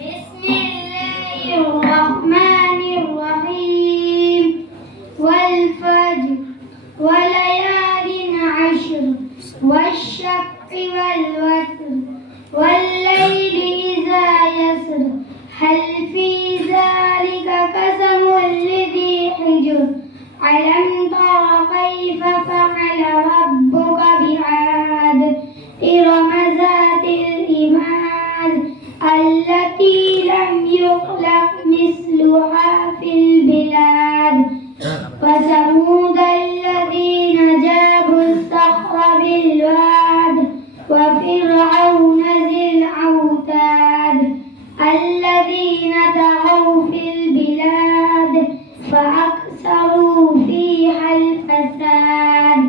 بسم الله الرحمن الرحيم والفجر وليال عشر والشفع والوتر والليل إذا يسر هل في ذلك قسم لذي حجر ألم تر كيف فعل ربك بعاد إرم ذات العماد التي لم يخلق مثلها في البلاد وثمود الذين جابوا الصخر بالواد وفرعون ذي الأوتاد الذين طغوا في البلاد فأكثروا فيها الفساد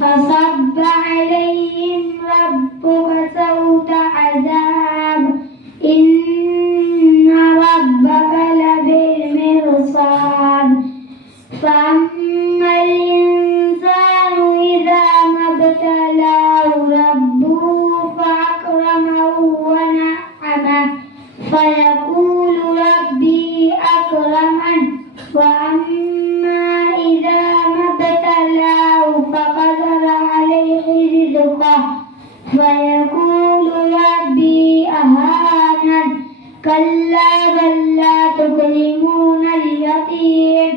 فصب عليهم ربك سوط عذاب إن ربك لبالمرصاد فأما الإنسان إذا ما ابتلاه ربه فأكرمه ونعمه فيقول ربي أكرمن وأما إذا ما ابتلاه فقدر عليه رزقه فيقول ربي أهانن كلا بل لا تكرمون اليتيم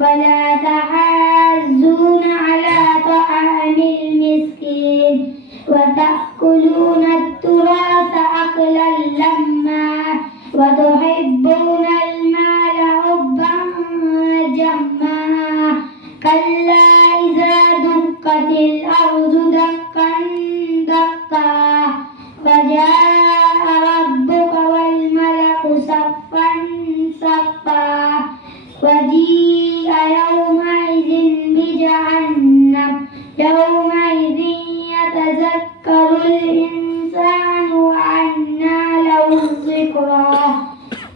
ولا تحاضون على طعام المسكين وتأكلون التراث أكلا لما وتحبون المال حبا جما كلا إذا دكت الأرض دكا دكا وجاء ربك والملك صفا صفا وجيء يومئذ بجهنم يومئذ يتذكر الإنسان وأنى له الذكرى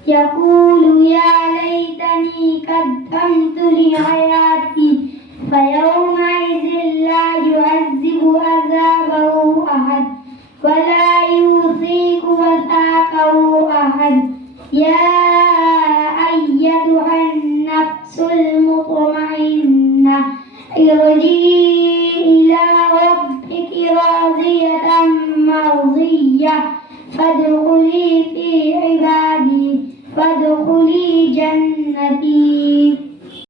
يقول يا ليتني قدمت لحياتي فيومئذ لا يعذب عذابه أحد ولا يوثق وثاقه أحد يا أيتها النفس المطمئنة ارجعي إلى ربك راضية مرضية فادخلي